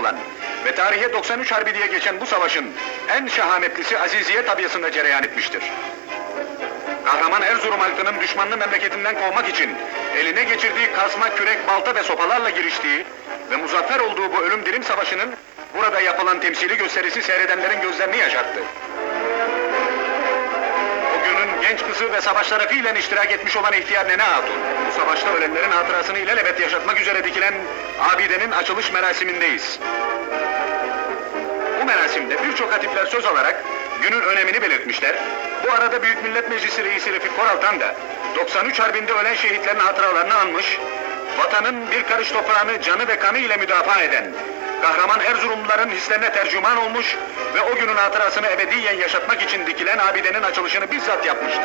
yapılan ve tarihe 93 Harbi diye geçen bu savaşın en şahametlisi Aziziye tabiasında cereyan etmiştir. Kahraman Erzurum halkının düşmanını memleketinden kovmak için eline geçirdiği kazma, kürek, balta ve sopalarla giriştiği ve muzaffer olduğu bu ölüm dirim savaşının burada yapılan temsili gösterisi seyredenlerin gözlerini yaşarttı. Genç kızı ve savaşlara fiilen iştirak etmiş olan ihtiyar Nene Hatun, bu savaşta ölenlerin hatırasını ilelebet yaşatmak üzere dikilen abidenin açılış merasimindeyiz. Bu merasimde birçok hatipler söz alarak günün önemini belirtmişler. Bu arada Büyük Millet Meclisi Reisi Refik Koraltan da 93 Harbi'nde ölen şehitlerin hatıralarını anmış, vatanın bir karış toprağını canı ve kanı ile müdafaa eden, kahraman Erzurumluların hislerine tercüman olmuş ve o günün hatırasını ebediyen yaşatmak için dikilen abidenin açılışını bizzat yapmıştır.